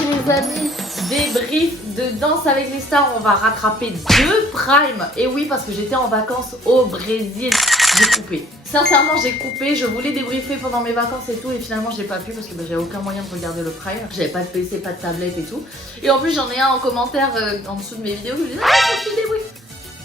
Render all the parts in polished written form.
parti les amis, débrief de Danse avec les stars, on va rattraper 2 primes. Et oui, parce que j'étais en vacances au Brésil, j'ai coupé. Sincèrement j'ai coupé, je voulais débriefer pendant mes vacances et tout et finalement j'ai pas pu parce que j'avais aucun moyen de regarder le prime. J'avais pas de PC, pas de tablette et tout. Et en plus j'en ai un en commentaire en dessous de mes vidéos qui me disait ah faut que tu débriefes.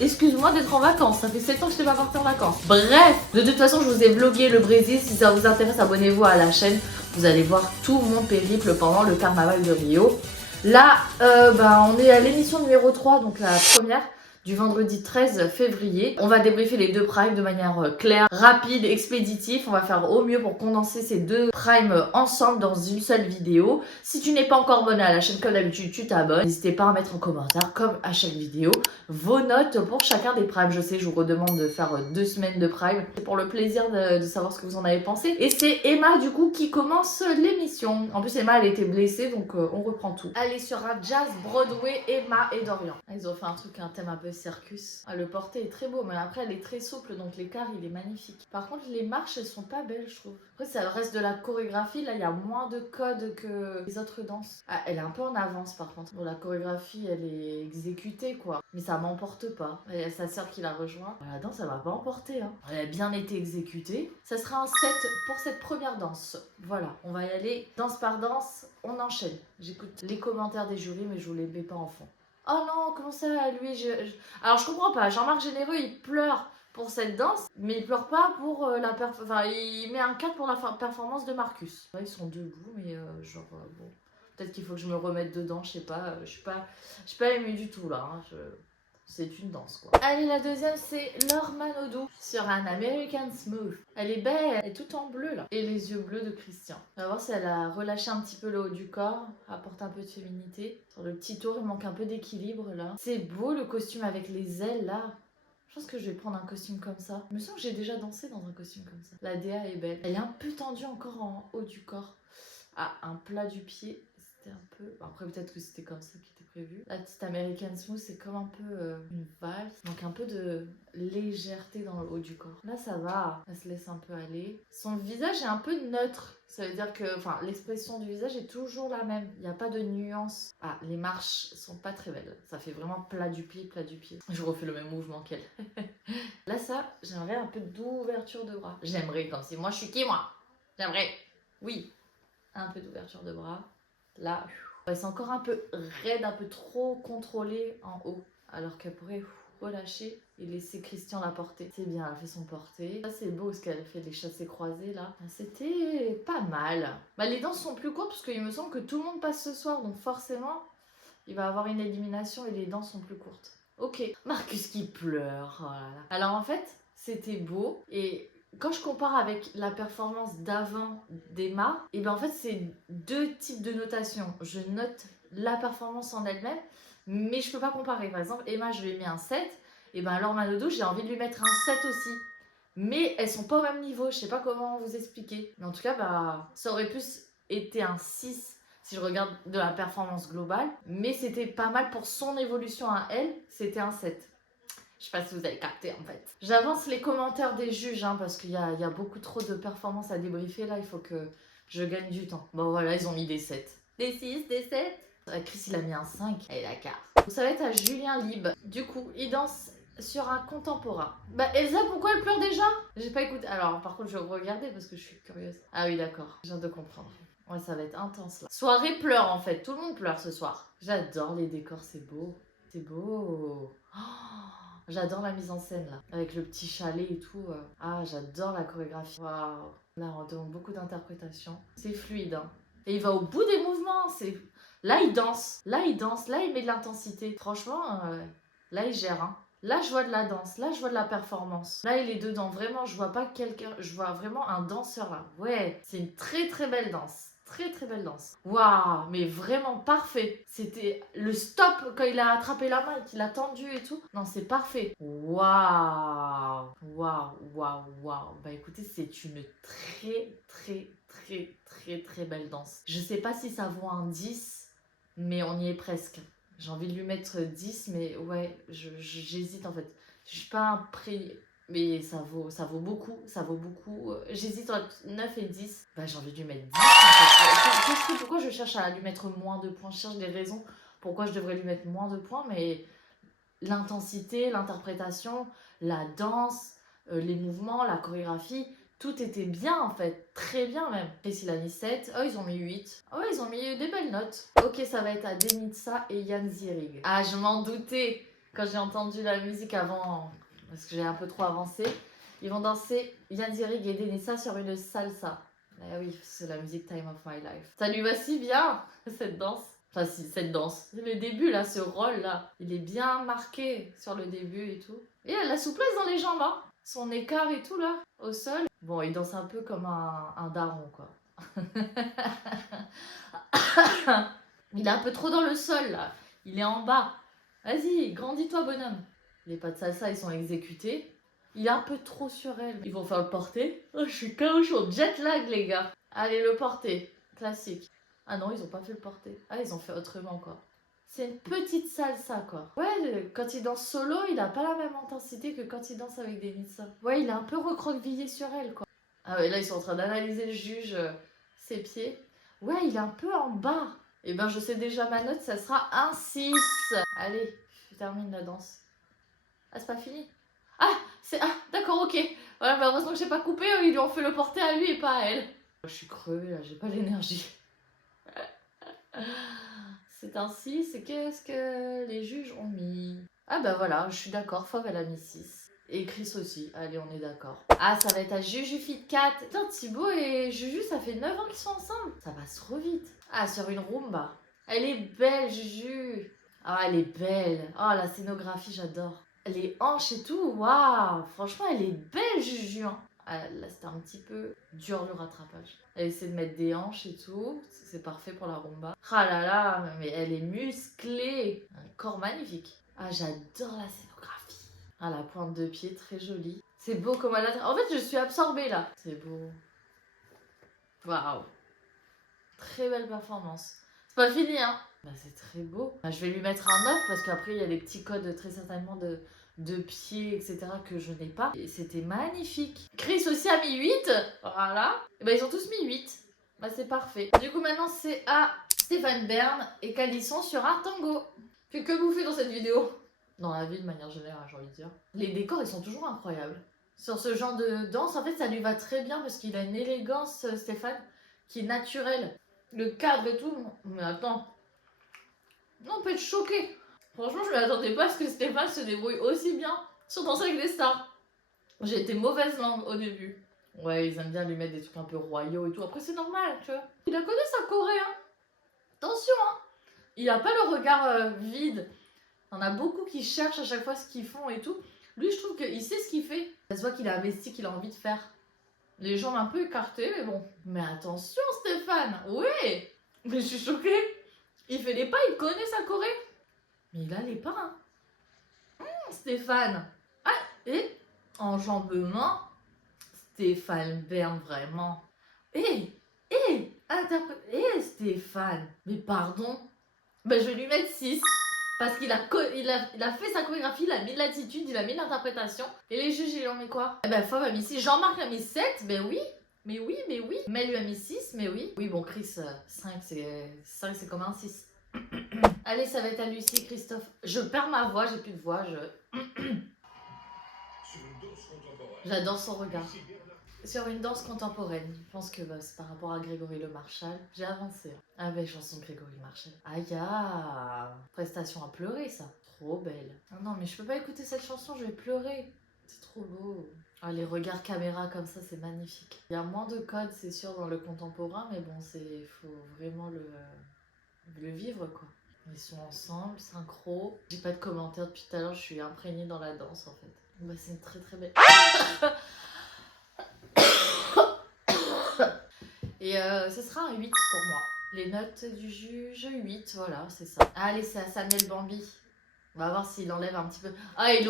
Excuse-moi d'être en vacances, ça fait 7 ans que je n'étais pas partie en vacances. Bref, de toute façon je vous ai vlogué le Brésil, si ça vous intéresse abonnez-vous à la chaîne. Vous allez voir tout mon périple pendant le carnaval de Rio. Là, on est à l'émission numéro 3, donc la première du vendredi 13 février. On va débriefer les 2 primes de manière claire, rapide, expéditive. On va faire au mieux pour condenser ces 2 primes ensemble dans une seule vidéo. Si tu n'es pas encore abonné à la chaîne comme d'habitude, tu t'abonnes. N'hésitez pas à mettre en commentaire, comme à chaque vidéo, vos notes pour chacun des primes. Je sais, je vous redemande de faire 2 semaines de prime. C'est pour le plaisir de savoir ce que vous en avez pensé. Et c'est Emma du coup qui commence l'émission. En plus Emma elle était blessée donc on reprend tout. Allez sur un jazz Broadway, Emma et Dorian. Ils ont fait un truc, un thème un peu circus. Ah, le porté est très beau mais après elle est très souple donc l'écart il est magnifique. Par contre les marches elles sont pas belles je trouve. Après ça reste de la chorégraphie, là il y a moins de codes que les autres danses. Ah elle est un peu en avance par contre. Bon la chorégraphie elle est exécutée quoi. Mais ça m'emporte pas. Il y a sa sœur qui la rejoint. La danse elle va pas emporter hein. Elle a bien été exécutée. Ça sera un 7 pour cette première danse. Voilà, on va y aller danse par danse, on enchaîne. J'écoute les commentaires des jurys mais je vous les mets pas en fond. Oh non, comment ça, lui Alors je comprends pas, Jean-Marc Généreux, il pleure pour cette danse, mais il pleure pas pour la performance. Enfin, il met un 4 pour la performance de Marcus. Ouais, ils sont debout, mais bon. Peut-être qu'il faut que je me remette dedans, je sais pas. Je suis pas émue du tout là. Hein, C'est une danse quoi. Allez, la deuxième c'est Laure Manodou sur un American Smooth. Elle est belle, elle est toute en bleu là. Et les yeux bleus de Christian. On va voir si elle a relâché un petit peu le haut du corps, apporte un peu de féminité. Sur le petit tour, il manque un peu d'équilibre là. C'est beau le costume avec les ailes là. Je pense que je vais prendre un costume comme ça. Je me sens que j'ai déjà dansé dans un costume comme ça. La DA est belle. Elle est un peu tendue encore en haut du corps. Ah, un plat du pied. C'était un peu... Après peut-être que c'était comme ça qui était prévu. La petite American Smooth c'est comme un peu une valse. Donc un peu de légèreté dans le haut du corps. Là ça va, elle se laisse un peu aller. Son visage est un peu neutre. Ça veut dire que l'expression du visage est toujours la même. Il n'y a pas de nuance. Ah, les marches sont pas très belles. Ça fait vraiment plat du pied, plat du pied. Je refais le même mouvement qu'elle. Là ça, j'aimerais un peu d'ouverture de bras. J'aimerais comme si moi je suis qui moi. J'aimerais. Oui. Un peu d'ouverture de bras. Là, c'est encore un peu raide, un peu trop contrôlé en haut. Alors qu'elle pourrait relâcher et laisser Christian la porter. C'est bien, elle fait son porté. Ça c'est beau ce qu'elle fait, les chassés croisés là. C'était pas mal. Les danses sont plus courtes parce qu'il me semble que tout le monde passe ce soir. Donc forcément, il va avoir une élimination et les danses sont plus courtes. Ok, Marcus qui pleure. Oh là là. Alors en fait, c'était beau et... Quand je compare avec la performance d'avant d'Emma, et ben en fait c'est 2 types de notation. Je note la performance en elle-même, mais je peux pas comparer. Par exemple, Emma, je lui ai mis un 7, et ben Laure Manodou, j'ai envie de lui mettre un 7 aussi. Mais elles sont pas au même niveau, je sais pas comment vous expliquer. Mais en tout cas, ça aurait pu été un 6 si je regarde de la performance globale. Mais c'était pas mal pour son évolution à elle, c'était un 7. Je sais pas si vous avez capté en fait. J'avance les commentaires des juges hein, parce qu'il y a beaucoup trop de performances à débriefer là, il faut que je gagne du temps. Bon voilà, ils ont mis des 7. Des 6, des 7. Chris il a mis un 5 et la carte. Ça va être à Julien Lib. Du coup, il danse sur un contemporain. Elsa, pourquoi elle pleure déjà? J'ai pas écouté. Alors par contre je vais regarder parce que je suis curieuse. Ah oui d'accord, je viens de comprendre. Ouais ça va être intense là. Soirée pleure en fait, tout le monde pleure ce soir. J'adore les décors, c'est beau. C'est beau. Oh, j'adore la mise en scène là, avec le petit chalet et tout. Ah, j'adore la chorégraphie. Waouh. Là, on demande beaucoup d'interprétation. C'est fluide. Hein. Et il va au bout des mouvements. Là, il danse. Là, il danse. Là, il met de l'intensité. Franchement, là, il gère. Hein. Là, je vois de la danse. Là, je vois de la performance. Là, il est dedans. Vraiment, je vois pas quelqu'un. Je vois vraiment un danseur là. Ouais, c'est une très très belle danse. Très très belle danse. Waouh, mais vraiment parfait. C'était le stop quand il a attrapé la main et qu'il a tendu et tout. Non, c'est parfait. Waouh. Waouh, waouh, waouh. Bah écoutez, c'est une très très très très très belle danse. Je sais pas si ça vaut un 10, mais on y est presque. J'ai envie de lui mettre 10, mais ouais, j'hésite en fait. Je suis pas Mais ça vaut beaucoup, ça vaut beaucoup. J'hésite entre 9 et 10. Bah j'ai envie de lui mettre 10 en fait. Pourquoi je cherche à lui mettre moins de points? Je cherche des raisons pourquoi je devrais lui mettre moins de points, mais l'intensité, l'interprétation, la danse, les mouvements, la chorégraphie, tout était bien en fait, très bien même. Chris il a mis 7, oh ils ont mis 8. Ah ouais, ils ont mis des belles notes. Ok, ça va être à Denitsa et Yann Zirig. Ah, je m'en doutais quand j'ai entendu la musique avant, parce que j'ai un peu trop avancé. Ils vont danser Yann Zirig et Denitsa sur une salsa. Eh oui, c'est la musique Time of My Life. Ça lui va si bien, cette danse. Enfin, si, cette danse. Le début, là, ce rôle, là, il est bien marqué sur le début et tout. Et elle a la souplesse dans les jambes, hein. Son écart et tout, là, au sol. Bon, il danse un peu comme un daron, quoi. Il est un peu trop dans le sol, là. Il est en bas. Vas-y, grandis-toi, bonhomme. Les pas de salsa, ils sont exécutés. Il est un peu trop sur elle. Ils vont faire le porter. Oh, je suis KO chaud. Jet lag, les gars. Allez, le porter. Classique. Ah non, ils ont pas fait le porter. Ah, ils ont fait autrement, quoi. C'est une petite salsa, quoi. Ouais, quand il danse solo, il a pas la même intensité que quand il danse avec des Nitsa. Ouais, il est un peu recroquevillé sur elle, quoi. Ah ouais, là, ils sont en train d'analyser le juge, ses pieds. Ouais, il est un peu en bas. Et ben, je sais déjà ma note, ça sera un 6. Allez, je termine la danse. Ah, c'est pas fini? Ah, d'accord, ok. Voilà, bah, heureusement que j'ai pas coupé, ils lui ont fait le porter à lui et pas à elle. Je suis crevée, là, j'ai pas l'énergie. C'est ainsi, c'est qu'est-ce que les juges ont mis. Ah bah voilà, je suis d'accord, Fauve elle a mis 6. Et Chris aussi, allez on est d'accord. Ah ça va être à Juju Fit 4. Putain Thibaut et Juju ça fait 9 ans qu'ils sont ensemble. Ça passe trop vite. Ah sur une rumba. Elle est belle Juju. Ah elle est belle. Oh la scénographie j'adore. Les hanches et tout, waouh. Franchement elle est belle Juju. Hein. Ah, là c'était un petit peu dur le rattrapage. Elle essaie de mettre des hanches et tout, c'est parfait pour la rumba. Ah là là, mais elle est musclée. Un corps magnifique. Ah j'adore la scénographie. Ah la pointe de pied très jolie. C'est beau comme elle a... En fait je suis absorbée là. C'est beau. Waouh. Très belle performance. C'est pas fini hein. Bah c'est très beau. Bah, je vais lui mettre un 9 parce qu'après il y a des petits codes très certainement de pieds, etc. que je n'ai pas. Et c'était magnifique. Chris aussi a mis 8. Voilà. Et bah ils ont tous mis 8. Bah c'est parfait. Du coup maintenant c'est à Stéphane Bern et Calisson sur un tango. Que vous faites dans cette vidéo? Dans la vie de manière générale j'ai envie de dire. Les décors ils sont toujours incroyables. Sur ce genre de danse en fait ça lui va très bien parce qu'il a une élégance Stéphane qui est naturelle. Le cadre et tout. Mais attends. Non, on peut être choqué. Franchement, je ne m'attendais pas à ce que Stéphane se débrouille aussi bien sur Danser avec des stars. J'ai été mauvaise langue au début. Ouais, ils aiment bien lui mettre des trucs un peu royaux et tout. Après, c'est normal, tu vois. Il a connu sa Corée, hein. Attention, hein. Il a pas le regard vide. Il y en a beaucoup qui cherchent à chaque fois ce qu'ils font et tout. Lui, je trouve qu'il sait ce qu'il fait. Ça se voit qu'il a investi, qu'il a envie de faire. Les jambes un peu écartées, mais bon. Mais attention, Stéphane. Oui. Mais je suis choquée. Il fait les pas, il connaît sa Corée. Mais il a les pas, hein. Stéphane. Ah, et enjambement. Stéphane Bern, vraiment. Stéphane. Mais pardon. Ben, je vais lui mettre 6. Parce qu'il a fait sa chorégraphie, il a mis l'attitude, il a mis l'interprétation. Et les juges, ils lui ont mis quoi? Eh ben, Fauve a mis 6. Jean-Marc a mis 7. Ben oui. Mais oui, mais oui. Mel lui a mis 6, mais oui. Oui, bon, Chris, 5, c'est comme un 6. Allez, ça va être à Lucie et Christophe. Je perds ma voix, j'ai plus de voix. J'adore son regard. Sur une danse contemporaine, je pense que bah, c'est par rapport à Grégory Le Marchal. J'ai avancé. Ah belle chanson de Grégory Le Marchal. Aïe, prestation à pleurer ça. Trop belle. Ah non mais je peux pas écouter cette chanson, je vais pleurer. C'est trop beau. Ah, les regards caméra comme ça, c'est magnifique. Il y a moins de codes, c'est sûr, dans le contemporain, mais bon, faut vraiment le vivre quoi. Ils sont ensemble, synchro. J'ai pas de commentaires depuis tout à l'heure, je suis imprégnée dans la danse en fait. Bah, c'est une très très belle. Et ce sera un 8 pour moi. Les notes du juge, 8, voilà, c'est ça. Allez, c'est à Samuel Bambi. On va voir s'il enlève un petit peu. Ah, ils lui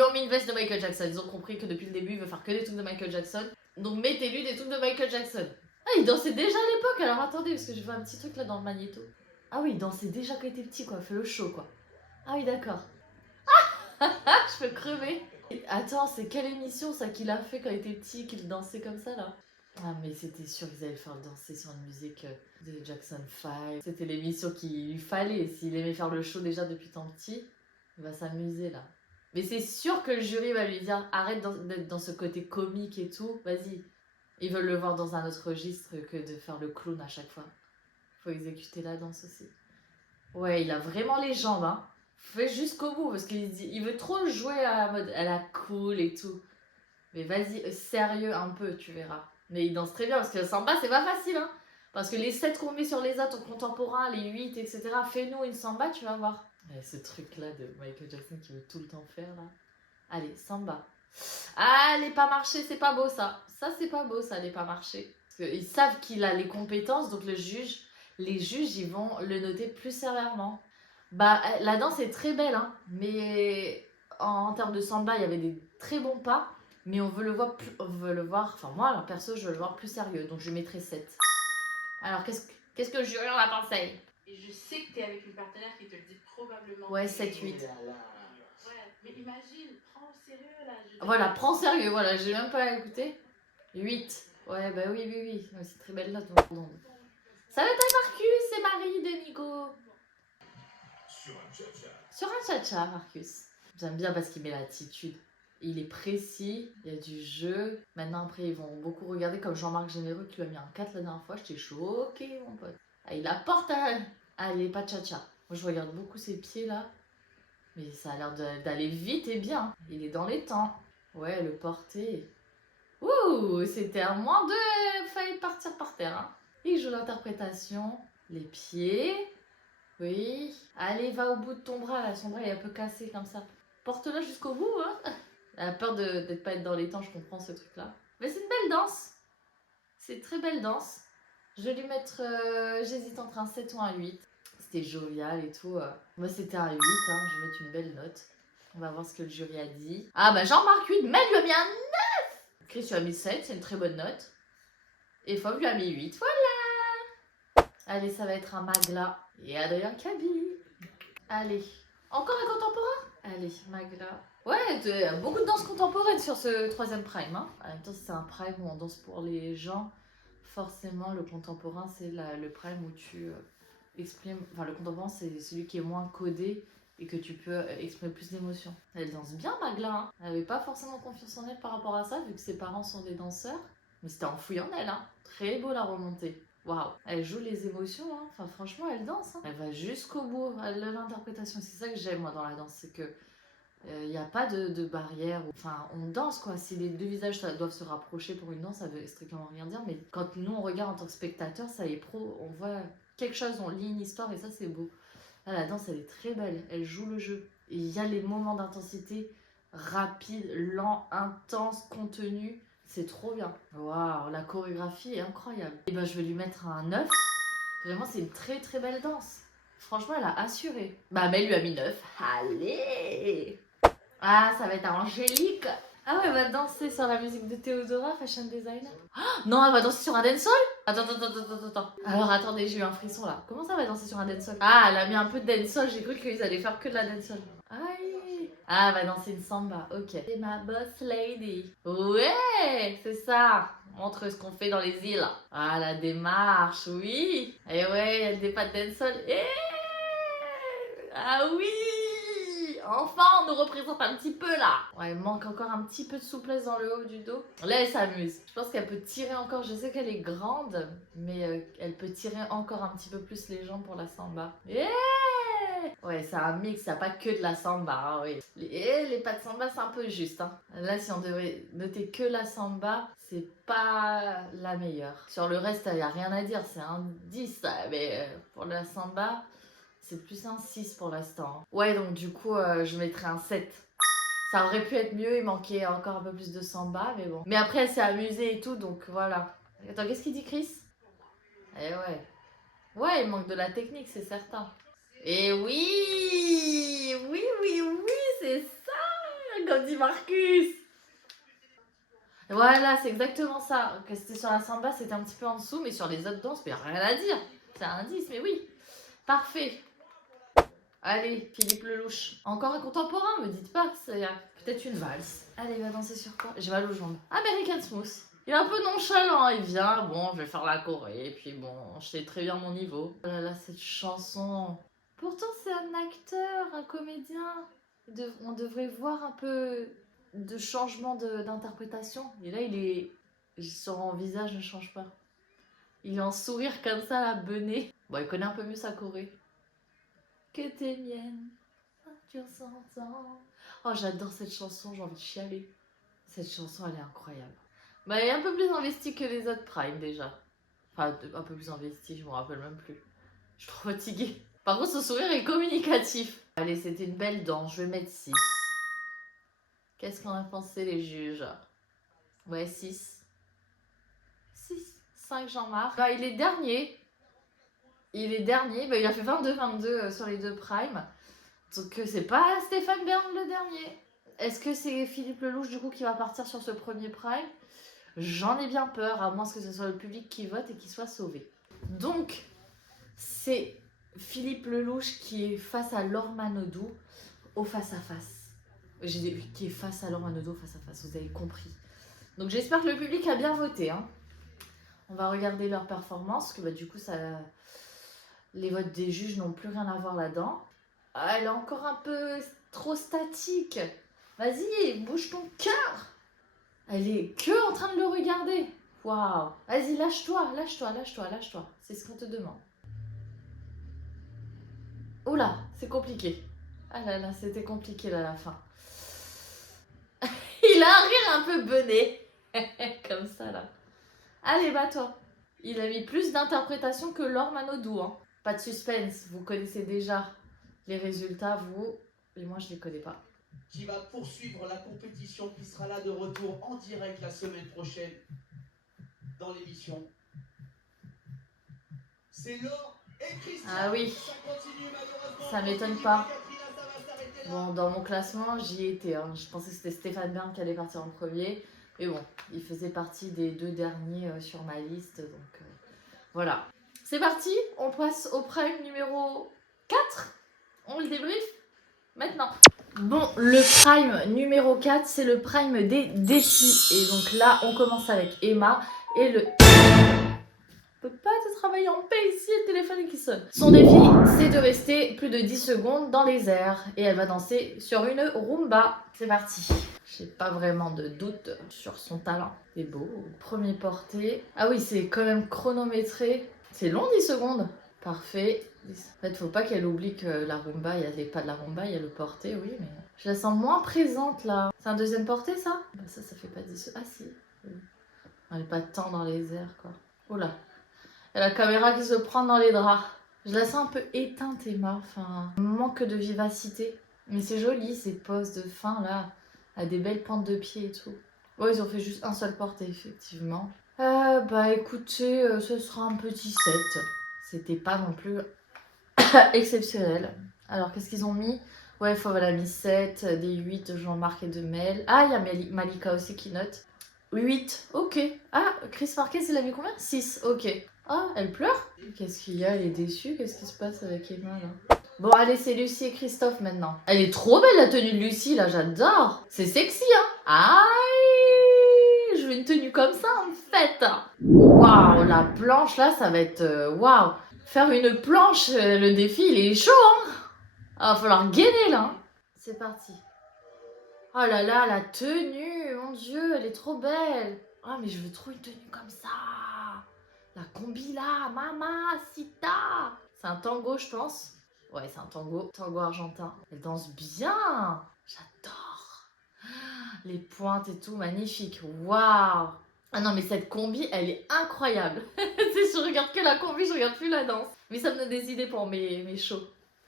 ont mis une veste de Michael Jackson. Ils ont compris que depuis le début, il veut faire que des trucs de Michael Jackson. Donc mettez-lui des trucs de Michael Jackson. Ah, il dansait déjà à l'époque. Alors attendez, parce que je vois un petit truc là dans le magnéto. Ah oui, il dansait déjà quand il était petit, quoi. Fait le show, quoi. Ah oui, d'accord. Ah, je peux crever. Attends, c'est quelle émission ça qu'il a fait quand il était petit, qu'il dansait comme ça là? Ah mais c'était sûr qu'ils allaient le faire danser sur une musique de Jackson 5. C'était l'émission qu'il lui fallait. S'il aimait faire le show déjà depuis tant petit, il va s'amuser là. Mais c'est sûr que le jury va lui dire arrête d'être dans ce côté comique et tout, vas-y. Ils veulent le voir dans un autre registre que de faire le clown à chaque fois. Faut exécuter la danse aussi. Ouais, il a vraiment les jambes, hein. Fais jusqu'au bout parce qu'il veut trop jouer à la cool et tout. Mais vas-y, sérieux un peu, tu verras. Mais il danse très bien parce que le samba, c'est pas facile, hein. Parce que les 7 qu'on met sur les autres contemporains, les 8, etc., fais-nous une samba, tu vas voir. Et ce truc-là de Michael Jackson qui veut tout le temps faire, là. Allez, samba. Ah, elle est pas marché, c'est pas beau ça. Ça, c'est pas beau, ça, elle est pas marché. Parce qu'ils savent qu'il a les compétences, donc les juges, ils vont le noter plus sévèrement. Bah, la danse est très belle, hein, mais en termes de samba, il y avait des très bons pas, mais on veut le voir, enfin moi, alors, perso, je veux le voir plus sérieux, donc je lui mettrai 7. Alors, qu'est-ce que le jury en a pensé? Et je sais que t'es avec une partenaire qui te le dit probablement. Ouais, 7-8. Ouais, mais imagine, prends au sérieux là. Voilà, prends sérieux, voilà, j'ai même pas écouté. 8. Ouais, bah oui. C'est très belle là, donc. Ça va être Marcus, c'est Marie de Nico. Sur un cha-cha, Marcus. J'aime bien parce qu'il met l'attitude. Il est précis, il y a du jeu. Maintenant, après, ils vont beaucoup regarder comme Jean-Marc Généreux qui lui a mis un 4 la dernière fois. J'étais choquée, mon pote. Ah, il apporte à... Ah, il est pas cha-cha. Moi, je regarde beaucoup ses pieds là. Mais ça a l'air d'aller vite et bien. Il est dans les temps. Ouais, le porté. Ouh, c'était un moins de... Failli partir par terre. Hein. Il joue l'interprétation. Les pieds. Oui. Allez, va au bout de ton bras, là. Son bras est un peu cassé comme ça. Porte-le jusqu'au bout, hein. Elle a peur de pas être dans les temps, je comprends ce truc-là. Mais c'est une belle danse. C'est une très belle danse. Je vais lui mettre... J'hésite entre un 7 ou un 8. C'était jovial et tout. Moi, c'était un 8, hein. Je vais mettre une belle note. On va voir ce que le jury a dit. Ah, bah Jean-Marc 8, mais lui a mis un 9. Chris lui a mis 7, c'est une très bonne note. Et Fob lui a mis 8. Voilà. Allez, ça va être un Magla. Et Adrien Kaby. Allez. Encore un contemporain? Allez, Magla. Ouais, beaucoup de danse contemporaine sur ce 3e prime. Hein. En même temps, c'est un prime où on danse pour les gens. Forcément, le contemporain, c'est le prime où tu exprimes... Enfin, le contemporain, c'est celui qui est moins codé et que tu peux exprimer plus d'émotions. Elle danse bien, Magla. Hein. Elle n'avait pas forcément confiance en elle par rapport à ça, vu que ses parents sont des danseurs. Mais c'était enfoui en elle. Hein. Très beau la remontée. Waouh, elle joue les émotions, hein. Enfin franchement elle danse, hein. Elle va jusqu'au bout, elle a l'interprétation, c'est ça que j'aime moi dans la danse, c'est que il n'y a pas de barrière, enfin on danse quoi, si les deux visages doivent se rapprocher pour une danse, ça veut strictement rien dire, mais quand nous on regarde en tant que spectateur, ça est pro, on voit quelque chose, on lit une histoire et ça c'est beau. Là la danse elle est très belle, elle joue le jeu, et il y a les moments d'intensité rapides, lents, intenses, contenus. C'est trop bien. Waouh, la chorégraphie est incroyable. Et ben je vais lui mettre un 9. Vraiment, c'est une très très belle danse. Franchement, elle a assuré. Bah, Mel lui a mis 9. Allez. Ah, ça va être Angélique. Ah ouais, elle va danser sur la musique de Théodora, fashion designer. Oh, non, elle va danser sur un dancehall. Attends. Alors, attendez, j'ai eu un frisson là. Comment ça, elle va danser sur un dancehall? Ah, elle a mis un peu de dancehall. J'ai cru qu'ils allaient faire que de la dancehall. Aïe. Ah, elle va danser une samba, ok. C'est ma boss lady. Ouais, c'est ça. Montre ce qu'on fait dans les îles. Ah, la démarche, oui. Et ouais, il y a des pas de dancehall. Ah oui. Enfin, on nous représente un petit peu là. Ouais, il manque encore un petit peu de souplesse dans le haut du dos. Là, elle s'amuse. Je pense qu'elle peut tirer encore. Je sais qu'elle est grande, mais elle peut tirer encore un petit peu plus les jambes pour la samba. Ouais, c'est un mix, ça pas que de la samba, hein, oui. Les pas de samba, c'est un peu juste. Hein. Là, si on devait noter que la samba, c'est pas la meilleure. Sur le reste, il n'y a rien à dire, c'est un 10, mais pour la samba, c'est plus un 6 pour l'instant. Ouais, donc du coup, je mettrais un 7. Ça aurait pu être mieux, il manquait encore un peu plus de samba, mais bon. Mais après, elle s'est amusée et tout, donc voilà. Attends, qu'est-ce qu'il dit, Chris? Eh ouais. Ouais, il manque de la technique, c'est certain. Et oui, c'est ça, comme dit Marcus. Voilà, c'est exactement ça. Que c'était sur la samba, c'était un petit peu en dessous, mais sur les autres danses, il n'y a rien à dire. C'est un 10, mais oui. Parfait. Allez, Philippe Lelouch. Encore un contemporain, me dites pas. C'est peut-être une valse. Allez, il va danser sur quoi? J'ai mal aux jambes. American Smooth. Il est un peu nonchalant, il vient, bon, je vais faire la choré, et puis bon, je sais très bien mon niveau. Oh là là, cette chanson. Pourtant, c'est un acteur, un comédien. On devrait voir un peu de changement d'interprétation. Et là, son visage ne change pas. Il est en sourire comme ça, la benée. Bon, il connaît un peu mieux sa choré. Que t'es mienne, tu s'entends. Oh, j'adore cette chanson, j'ai envie de chialer. Cette chanson, elle est incroyable. Bah, elle est un peu plus investie que les autres Prime déjà. Enfin, un peu plus investie, je me rappelle même plus. Je suis trop fatiguée. Par contre, ce sourire est communicatif. Allez, c'était une belle danse, je vais mettre 6. Qu'est-ce qu'on a pensé les juges? Ouais, 6. 6. 5 Jean-Marc. Bah, il est dernier. Bah, il a fait 22-22 sur les deux Prime. Donc c'est pas Stéphane Bern le dernier. Est-ce que c'est Philippe Lelouch du coup qui va partir sur ce premier Prime? J'en ai bien peur, à moins que ce soit le public qui vote et qui soit sauvé. Donc, c'est Philippe Lelouch qui est face à Laure Manodou au face-à-face. Qui est face à Laure Manodou au face-à-face, vous avez compris. Donc j'espère que le public a bien voté. Hein. On va regarder leur performance, que bah, du coup, les votes des juges n'ont plus rien à voir là-dedans. Ah, elle est encore un peu trop statique. Vas-y, bouge ton cœur. Elle est que en train de le regarder. Waouh. Vas-y, lâche-toi. C'est ce qu'on te demande. Oula, c'est compliqué. Ah là là, c'était compliqué là à la fin. Il a un rire un peu bené. Comme ça là. Allez, bats-toi. Il a mis plus d'interprétation que Laure Manodou. Hein. Pas de suspense, vous connaissez déjà les résultats, vous. Et moi, je les connais pas. Qui va poursuivre la compétition, qui sera là de retour en direct la semaine prochaine dans l'émission. C'est Laure et Christian. Ah oui, ça m'étonne pas. Bon, dans mon classement, j'y étais. Hein. Je pensais que c'était Stéphane Bern qui allait partir en premier. Mais bon, il faisait partie des 2 derniers sur ma liste. Donc voilà. C'est parti, on passe au Prime numéro 4. On le débrief maintenant. Bon, le Prime numéro 4, c'est le Prime des défis. Et donc là, on commence avec Emma. Et le... Je peux pas te travailler en paix ici, le téléphone qui sonne. Son défi, c'est de rester plus de 10 secondes dans les airs. Et elle va danser sur une Roomba. C'est parti. J'ai pas vraiment de doute sur son talent. C'est beau. Premier porté. Ah oui, c'est quand même chronométré. C'est long 10 secondes. Parfait. En fait, faut pas qu'elle oublie que la Roomba, il y a pas de la Roomba, il y a le porté, oui, mais je la sens moins présente là. C'est un deuxième porté ça? Bah ça fait pas 10 secondes. Ah si. Elle est pas tant dans les airs quoi. Oh là. Et la caméra qui se prend dans les draps. Je la sens un peu éteinte Emma, enfin, manque de vivacité. Mais c'est joli ces poses de fin là, à des belles pointes de pied et tout. Bon, ils ont fait juste un seul porté effectivement. Bah écoutez, ce sera un petit 7. C'était pas non plus exceptionnel. Alors qu'est-ce qu'ils ont mis? Ouais, voilà, mis 7, des 8 Jean-Marc et de Mel. Ah, il y a Malika aussi qui note. 8, ok. Ah, Chris Marquez, il a mis combien? 6, ok. Ah, elle pleure? Qu'est-ce qu'il y a? Elle est déçue? Qu'est-ce qui se passe avec Emma là? Bon, allez, c'est Lucie et Christophe maintenant. Elle est trop belle la tenue de Lucie là, j'adore. C'est sexy, hein? Aïe, je veux une tenue comme ça en fait. Waouh, la planche là, ça va être waouh. Faire une planche, le défi, il est chaud, hein? Ah, va falloir gainer là. C'est parti. Oh là là, la tenue, mon Dieu, elle est trop belle. Ah, mais je veux trop une tenue comme ça. La combi là, mamacita. C'est un tango, je pense. Ouais, c'est un tango. Tango argentin. Elle danse bien. J'adore. Les pointes et tout, magnifique. Waouh. Ah non, mais cette combi, elle est incroyable. Si je regarde que la combi, je regarde plus la danse. Mais ça me donne des idées pour mes shows.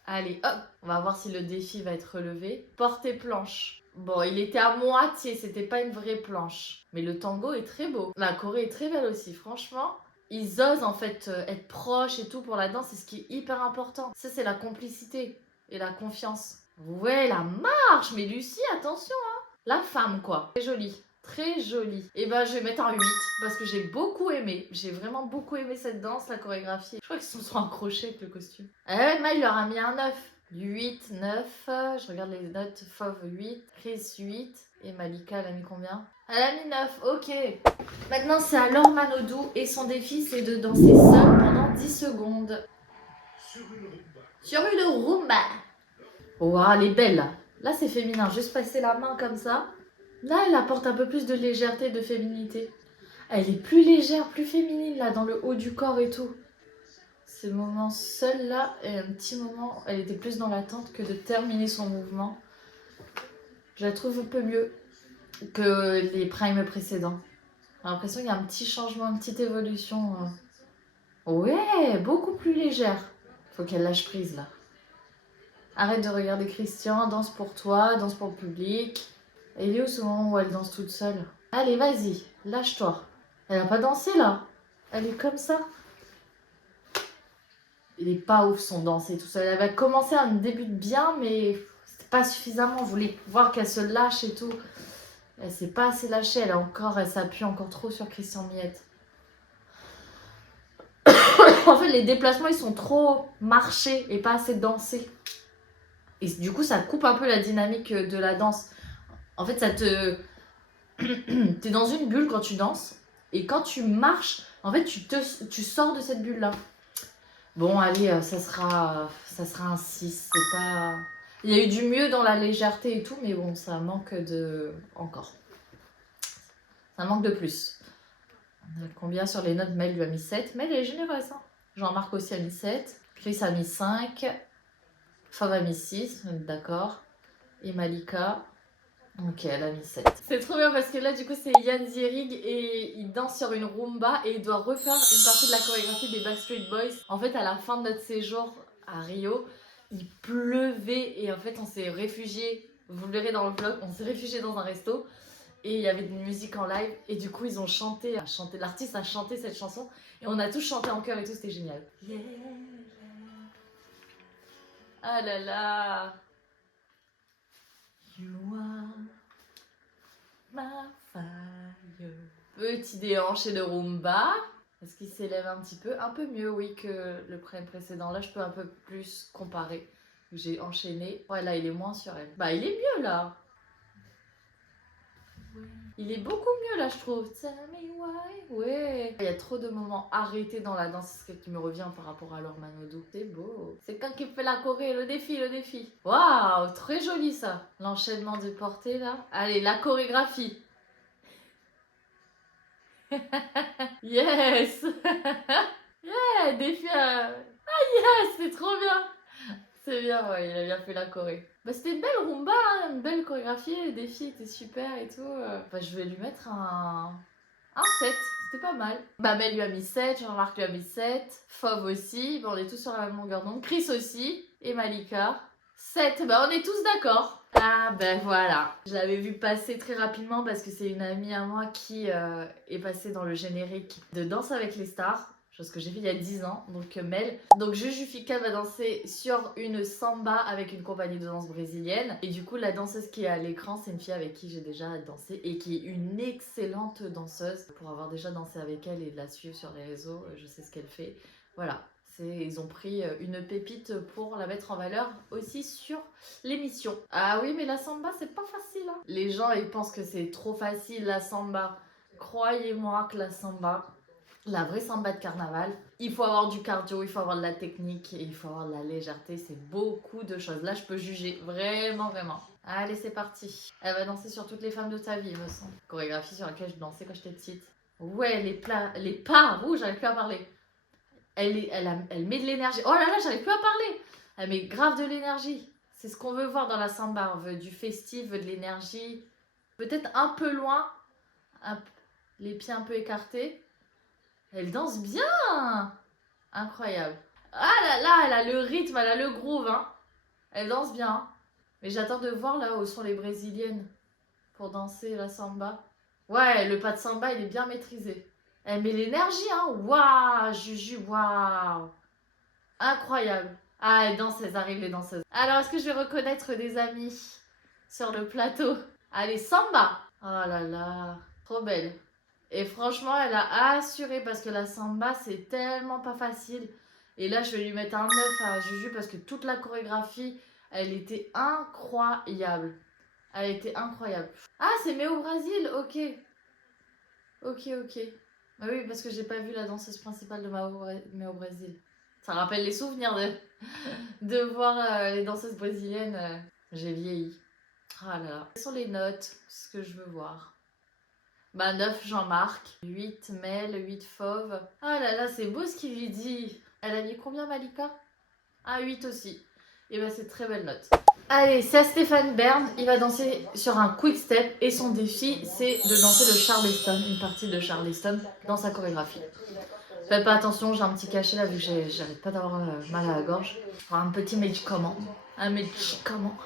Allez, hop. On va voir si le défi va être relevé. Portée planche. Bon, il était à moitié, c'était pas une vraie planche. Mais le tango est très beau. La choré est très belle aussi, franchement. Ils osent en fait être proches et tout pour la danse, c'est ce qui est hyper important. Ça, c'est la complicité et la confiance. Ouais, la marche. Mais Lucie, attention, hein. La femme, quoi. C'est joli. Très jolie. Et ben je vais mettre un 8 parce que j'ai beaucoup aimé. J'ai vraiment beaucoup aimé cette danse, la chorégraphie. Je crois qu'ils se sont accrochés avec le costume. Emma, il leur a mis un 9. 8, 9. Je regarde les notes. Fauve 8. Chris 8. Et Malika, elle a mis combien? Elle a mis 9. Ok. Maintenant, c'est à Laure Manodou. Et son défi, c'est de danser seule pendant 10 secondes. Sur une rumba. Waouh, elle est belle là. Là, c'est féminin. Juste passer la main comme ça. Là, elle apporte un peu plus de légèreté, de féminité. Elle est plus légère, plus féminine, là, dans le haut du corps et tout. Ce moment seul, là, et un petit moment, elle était plus dans l'attente que de terminer son mouvement. Je la trouve un peu mieux que les primes précédents. J'ai l'impression qu'il y a un petit changement, une petite évolution. Ouais, beaucoup plus légère. Faut qu'elle lâche prise, là. Arrête de regarder Christian, danse pour toi, danse pour le public. Et il est où ce moment où elle danse toute seule? Allez, vas-y, lâche-toi. Elle a pas dansé là. Elle est comme ça. Il est pas ouf son danser tout seul. Elle avait commencé un début de bien, mais c'était pas suffisamment. On voulait voir qu'elle se lâche et tout. Elle s'est pas assez lâchée. Elle s'appuie encore trop sur Christian Miette. En fait, les déplacements ils sont trop marchés et pas assez dansés. Et du coup, ça coupe un peu la dynamique de la danse. En fait, ça te... T'es dans une bulle quand tu danses. Et quand tu marches, en fait, tu sors de cette bulle-là. Bon, allez, ça sera un 6. C'est pas... Il y a eu du mieux dans la légèreté et tout, mais bon, ça manque de... Encore. Ça manque de plus. On a combien sur les notes? Mel lui a mis 7. Mel, elle est généreuse. Hein. Jean-Marc aussi a mis 7. Chris a mis 5. Fauve a mis 6. D'accord. Et Malika... Ok, elle a mis 7. C'est trop bien parce que là, du coup, c'est Yann Zierig et il danse sur une rumba et il doit refaire une partie de la chorégraphie des Backstreet Boys. En fait, à la fin de notre séjour à Rio, il pleuvait et en fait, on s'est réfugiés. Vous le verrez dans le vlog, on s'est réfugiés dans un resto et il y avait de la musique en live et du coup, ils ont chanté. L'artiste a chanté cette chanson et on a tous chanté en chœur et tout, c'était génial. Yeah. Ah là là. You are my fire. Petit déhanché de rumba. Est-ce qu'il s'élève un petit peu? Un peu mieux, oui, que le précédent. Là, je peux un peu plus comparer. J'ai enchaîné. Ouais, là, il est moins sur elle. Bah, il est mieux, là. Il est beaucoup mieux, là, je trouve. Tell me why. Ouais. Il y a trop de moments arrêtés dans la danse. C'est ce qui me revient par rapport à Laure Manodou. C'est beau. C'est quand qui fait la choré, le défi, le défi. Waouh, très joli, ça. L'enchaînement du porté, là. Allez, la chorégraphie. Yes. Yeah, défi à... Ah yes, c'est trop bien. C'est bien, ouais, il a bien fait la choré. Bah, c'était une belle rumba, hein, une belle chorégraphie, les défis étaient super et tout. Bah, je vais lui mettre un 7, c'était pas mal. Bah, Mel lui a mis 7, Jean-Marc lui a mis 7, Fauve aussi, bah, on est tous sur la même longueur d'onde. Chris aussi, et Malika. 7, bah on est tous d'accord. Ah ben voilà, je l'avais vu passer très rapidement parce que c'est une amie à moi qui est passée dans le générique de Danse avec les stars. Chose que j'ai fait il y a 10 ans, donc Mel. Donc Juju Fika va danser sur une samba avec une compagnie de danse brésilienne. Et du coup, la danseuse qui est à l'écran, c'est une fille avec qui j'ai déjà dansé et qui est une excellente danseuse. Pour avoir déjà dansé avec elle et de la suivre sur les réseaux, je sais ce qu'elle fait. Voilà, ils ont pris une pépite pour la mettre en valeur aussi sur l'émission. Ah oui, mais la samba, c'est pas facile. Hein. Les gens, ils pensent que c'est trop facile, la samba. Croyez-moi que la samba... La vraie samba de carnaval, il faut avoir du cardio, il faut avoir de la technique, et il faut avoir de la légèreté, c'est beaucoup de choses. Là, je peux juger, vraiment, vraiment. Allez, c'est parti. Elle va danser sur toutes les femmes de ta vie, il me semble. Chorégraphie sur laquelle je dansais quand j'étais petite. Ouais, les pas, j'arrive plus à parler. Elle met de l'énergie. Oh là là, j'arrive plus à parler. Elle met grave de l'énergie. C'est ce qu'on veut voir dans la samba. On veut du festif, on veut de l'énergie. Peut-être un peu loin, les pieds un peu écartés. Elle danse bien. Incroyable. Ah là là, elle a le rythme, elle a le groove. Hein. Elle danse bien. Mais j'attends de voir là où sont les brésiliennes pour danser la samba. Ouais, le pas de samba, il est bien maîtrisé. Elle met l'énergie, hein. Waouh, Juju, waouh. Incroyable. Ah, elles dansent, elles arrivent les danseuses. Alors, est-ce que je vais reconnaître des amis sur le plateau? Allez, samba. Oh là là, trop belle. Et franchement, elle a assuré parce que la samba, c'est tellement pas facile. Et là, je vais lui mettre un 9 à Juju parce que toute la chorégraphie, elle était incroyable. Elle était incroyable. Ah, c'est Méo Brasil, ok. Ok, ok. Bah oui, parce que j'ai pas vu la danseuse principale de Méo Brasil. Ça rappelle les souvenirs de voir les danseuses brésiliennes. J'ai vieilli. Ah là là. Quelles sont les notes? C'est ce que je veux voir. Bah 9 Jean-Marc, 8 Mel, 8 Fauve. Ah là là, c'est beau ce qu'il lui dit. Elle a mis combien Malika? Ah 8 aussi. Et bah c'est très belle note. Allez, c'est à Stéphane Bern. Il va danser sur un quick step et son défi c'est de danser le Charleston, une partie de Charleston dans sa chorégraphie. Faites pas attention, j'ai un petit cachet là vu que j'arrête pas d'avoir mal à la gorge. Un petit médicament. Un médicament.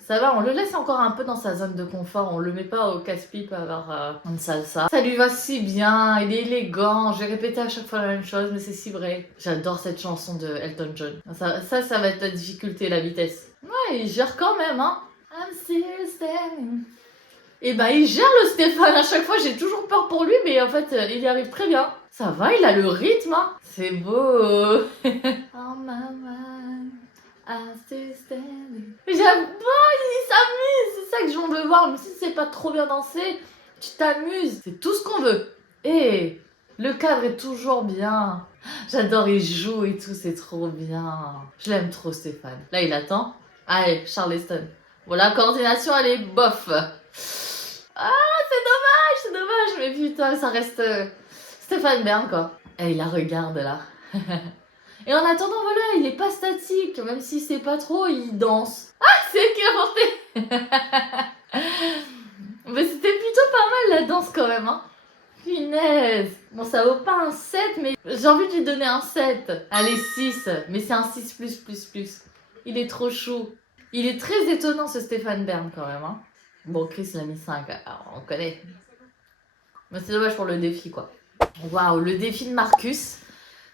Ça va, on le laisse encore un peu dans sa zone de confort, on le met pas au casse-pipe à avoir une salsa. Ça lui va si bien, il est élégant, je vais répéter à chaque fois la même chose, mais c'est si vrai. J'adore cette chanson de Elton John. Ça va être la difficulté, la vitesse. Ouais, il gère quand même, hein. I'm still standing. Et bah il gère le Stéphane, à chaque fois j'ai toujours peur pour lui, mais en fait il y arrive très bien. Ça va, il a le rythme, hein. C'est beau. Oh maman. J'aime pas, il s'amuse, c'est ça que je veux voir. Même si c'est pas trop bien dansé, tu t'amuses, c'est tout ce qu'on veut. Et le cadre est toujours bien. J'adore, il joue et tout, c'est trop bien. Je l'aime trop, Stéphane. Là, il attend. Allez, Charleston. Bon, la coordination, elle est bof. Ah, c'est dommage, mais putain, ça reste Stéphane Bern, quoi. Et il la regarde là. Et en attendant, voilà, il est pas statique, même si c'est pas trop, il danse. Ah, c'est qui a porté. Mais c'était plutôt pas mal la danse quand même, hein. Punaise. Bon, ça vaut pas un 7, mais j'ai envie de lui donner un 7. Allez, 6, mais c'est un 6 plus. Il est trop chou. Il est très étonnant ce Stéphane Bern quand même, hein. Bon, Chris l'a mis 5, alors on connaît. Mais c'est dommage pour le défi, quoi. Waouh, le défi de Marcus,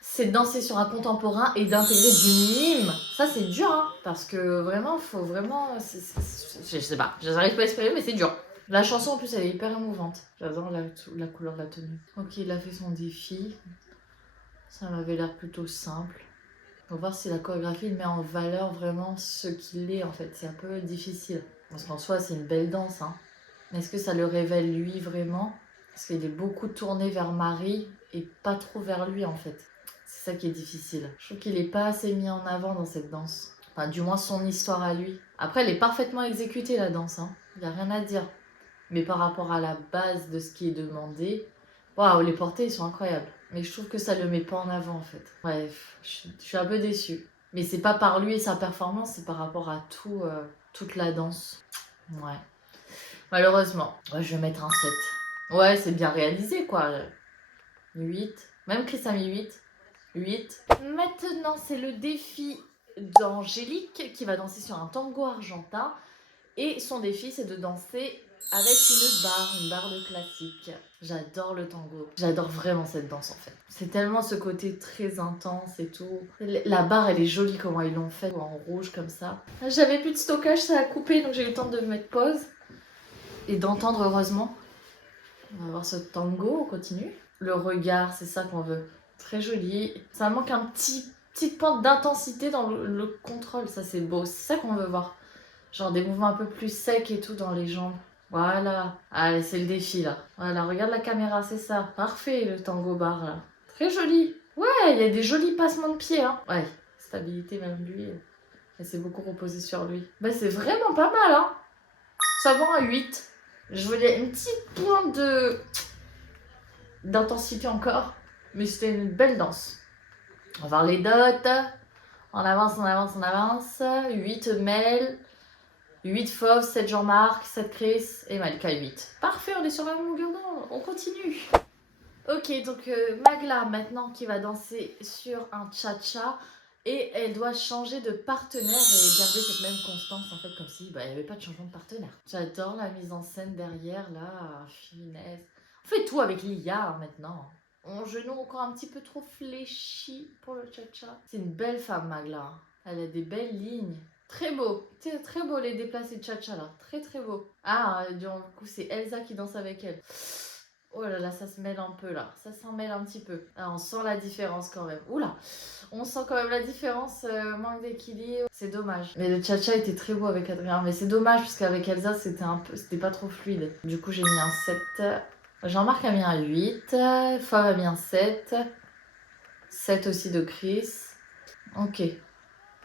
c'est de danser sur un contemporain et d'intégrer du mime. Ça, c'est dur, hein, parce que vraiment, faut vraiment... je sais pas, j'arrive pas à exprimer, mais c'est dur. La chanson, en plus, elle est hyper émouvante. J'adore la couleur de la tenue. Ok, il a fait son défi. Ça m'avait l'air plutôt simple. On va voir si la chorégraphie met en valeur vraiment ce qu'il est, en fait. C'est un peu difficile. Parce qu'en soi, c'est une belle danse, hein. Mais est-ce que ça le révèle, lui, vraiment? Parce qu'il est beaucoup tourné vers Marie et pas trop vers lui, en fait. C'est ça qui est difficile. Je trouve qu'il est pas assez mis en avant dans cette danse. Enfin, du moins son histoire à lui. Après, elle est parfaitement exécutée, la danse, hein. Y a rien à dire. Mais par rapport à la base de ce qui est demandé, waouh, les portées, ils sont incroyables. Mais je trouve que ça le met pas en avant, en fait. Bref, je suis un peu déçue. Mais c'est pas par lui et sa performance, c'est par rapport à tout, toute la danse. Ouais. Malheureusement. Ouais, je vais mettre un 7. Ouais, c'est bien réalisé, quoi. 8. Même Chris a mis 8. 8. Maintenant, c'est le défi d'Angélique qui va danser sur un tango argentin. Et son défi, c'est de danser avec une barre de classique. J'adore le tango. J'adore vraiment cette danse, en fait. C'est tellement ce côté très intense et tout. La barre, elle est jolie, comment ils l'ont fait, en rouge comme ça. J'avais plus de stockage, ça a coupé, donc j'ai eu le temps de mettre pause. Et d'entendre, heureusement. On va voir ce tango, on continue. Le regard, c'est ça qu'on veut. Très joli. Ça manque un petite pointe d'intensité dans le contrôle. Ça, c'est beau. C'est ça qu'on veut voir. Genre des mouvements un peu plus secs et tout dans les jambes. Voilà. Allez, c'est le défi, là. Voilà, regarde la caméra, c'est ça. Parfait, le tango bar, là. Très joli. Ouais, il y a des jolis passements de pieds, hein. Ouais, stabilité, même lui. Elle s'est beaucoup reposée sur lui. Bah, c'est vraiment pas mal, hein. Ça va à 8. Je voulais une petite pointe d'intensité encore, mais c'était une belle danse. On va voir les dots. On avance. 8 Mel, 8 Fauve, 7 Jean-Marc, 7 Chris et Malika 8. Parfait, on est sur la même longueur d'onde, on continue. Ok, donc Magla maintenant qui va danser sur un cha-cha. Et elle doit changer de partenaire et garder cette même constance, en fait, comme si il n'y avait pas de changement de partenaire. J'adore la mise en scène derrière, là, finesse. On fait tout avec l'IA hein, maintenant. Mon genou encore un petit peu trop fléchi pour le cha-cha. C'est une belle femme, Magla. Elle a des belles lignes. Très beau. Très beau les déplacés de Chacha là. Très beau. Ah, du coup, c'est Elsa qui danse avec elle. Oh là là, ça se mêle un peu là. Ça s'en mêle un petit peu. Ah, on sent la différence quand même. Oula, on sent quand même la différence. Manque d'équilibre. C'est dommage. Mais le Chacha était très beau avec Adrien. Mais c'est dommage parce qu'avec Elsa, c'était pas trop fluide. Du coup, j'ai mis un 7. Jean-Marc a mis un 8. Fab a mis un 7. 7 aussi de Chris. Ok.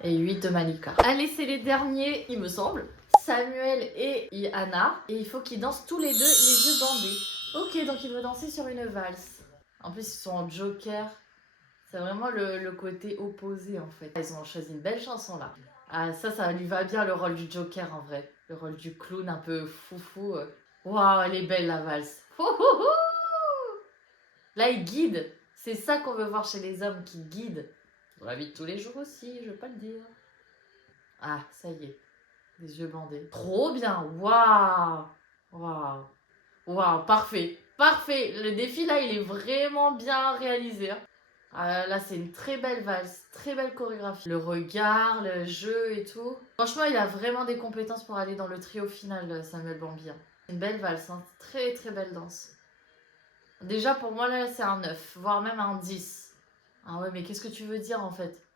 Et 8 de Malika. Allez, c'est les derniers, il me semble. Samuel et Anna. Et il faut qu'ils dansent tous les deux les yeux bandés. Ok, donc il veut danser sur une valse. En plus, ils sont en joker. C'est vraiment le côté opposé en fait. Ils ont choisi une belle chanson là. Ah, ça lui va bien le rôle du joker en vrai. Le rôle du clown un peu foufou. Waouh, elle est belle la valse. Là, il guide. C'est ça qu'on veut voir chez les hommes qui guident. Dans la vie de tous les jours aussi, je veux pas le dire. Ah, ça y est. Les yeux bandés. Trop bien. Waouh. Waouh. Waouh, parfait. Parfait. Le défi là, il est vraiment bien réalisé. Là, c'est une très belle valse. Très belle chorégraphie. Le regard, le jeu et tout. Franchement, il a vraiment des compétences pour aller dans le trio final, Samuel Bambi. Une belle valse. Hein. Très belle danse. Déjà, pour moi, là, c'est un 9. Voire même un 10. Ah ouais, mais qu'est-ce que tu veux dire en fait?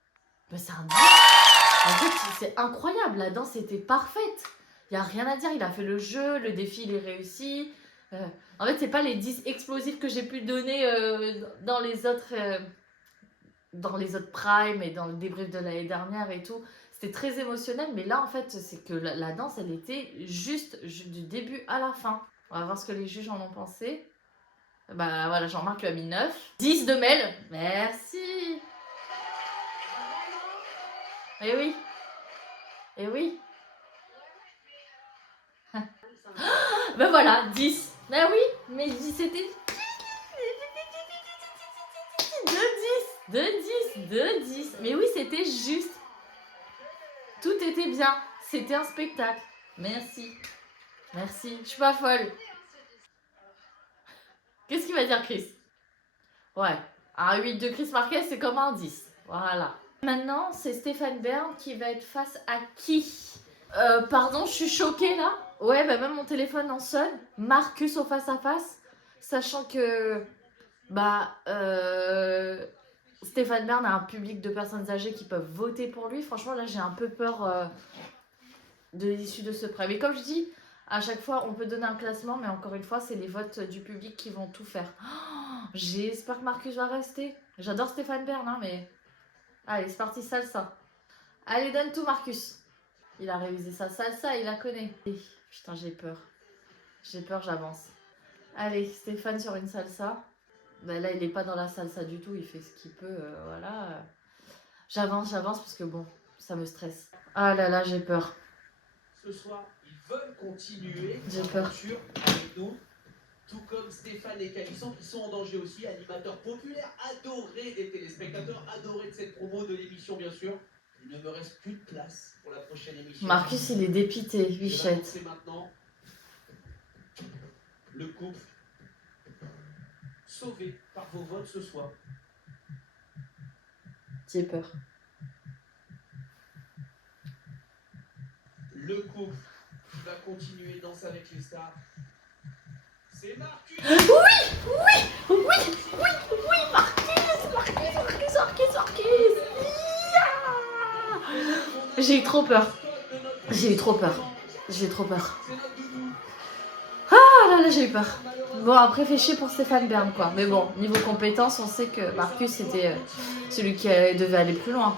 Ben, c'est un 10. En fait, c'est incroyable, la danse était parfaite. Il n'y a rien à dire, il a fait le jeu, le défi il est réussi. En fait, c'est pas les 10 explosifs que j'ai pu donner dans les autres primes et dans le débrief de l'année dernière et tout. C'était très émotionnel, mais là en fait, c'est que la danse elle était juste du début à la fin. On va voir ce que les juges en ont pensé. Bah voilà, Jean-Marc lui a mis 9. 10 de Mel. Merci. Eh oui. Eh oui. Ben voilà, 10. Ben oui, mais c'était... 2 10. Mais oui, c'était juste. Tout était bien. C'était un spectacle. Merci. Merci. Je suis pas folle. Qu'est-ce qu'il va dire, Chris? Ouais. Un 8 de Chris Marquez, c'est comme un 10. Voilà. Maintenant, c'est Stéphane Bern qui va être face à qui? Pardon, je suis choquée là. Ouais, bah même mon téléphone en sonne. Marcus au face-à-face. Sachant que... Stéphane Bern a un public de personnes âgées qui peuvent voter pour lui. Franchement, là, j'ai un peu peur de l'issue de ce prêt. Mais comme je dis... À chaque fois, on peut donner un classement, mais encore une fois, c'est les votes du public qui vont tout faire. Oh, j'espère que Marcus va rester. J'adore Stéphane Bern, hein, mais... Allez, c'est parti, salsa. Allez, donne tout, Marcus. Il a révisé sa salsa, il la connaît. Putain, j'ai peur. J'ai peur, j'avance. Allez, Stéphane sur une salsa. Ben là, il n'est pas dans la salsa du tout, il fait ce qu'il peut, voilà. J'avance, parce que bon, ça me stresse. Ah là là, j'ai peur. Ce soir, ils veulent continuer l'aventure avec nous, tout comme Stéphane et Calisson qui sont en danger aussi, animateurs populaires, adorés des téléspectateurs, adorés de cette promo de l'émission bien sûr. Il ne me reste plus de place pour la prochaine émission. Marcus, il est dépité, Bichette. C'est maintenant le couple sauvé par vos votes ce soir. J'ai peur. Le couple qui va continuer Danse avec les stars. C'est Marcus. Oui, Marcus. Yeah. J'ai eu trop peur. Ah là, j'ai eu peur. Bon, après, fait chier pour Stéphane Bern, quoi. Mais bon, niveau compétences, on sait que Marcus, c'était celui qui devait aller plus loin.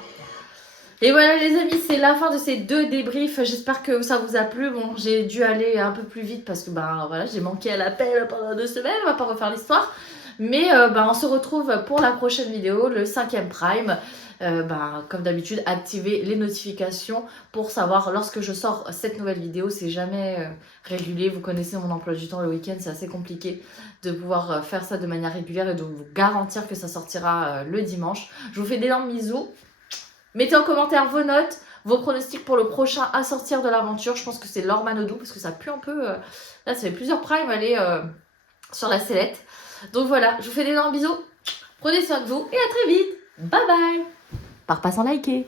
Et voilà les amis, c'est la fin de ces 2 débriefs. J'espère que ça vous a plu. Bon, j'ai dû aller un peu plus vite parce que voilà, j'ai manqué à l'appel pendant 2 semaines. On va pas refaire l'histoire. Mais on se retrouve pour la prochaine vidéo, le 5e Prime. Comme d'habitude, activez les notifications pour savoir lorsque je sors cette nouvelle vidéo. C'est jamais régulier. Vous connaissez mon emploi du temps le week-end, c'est assez compliqué de pouvoir faire ça de manière régulière et de vous garantir que ça sortira le dimanche. Je vous fais d'énormes bisous. Mettez en commentaire vos notes, vos pronostics pour le prochain à sortir de l'aventure. Je pense que c'est Laure Manodou parce que ça pue un peu. Là, ça fait plusieurs primes aller sur la sellette. Donc voilà, je vous fais d'énormes bisous. Prenez soin de vous et à très vite. Bye bye. Par pas sans liker.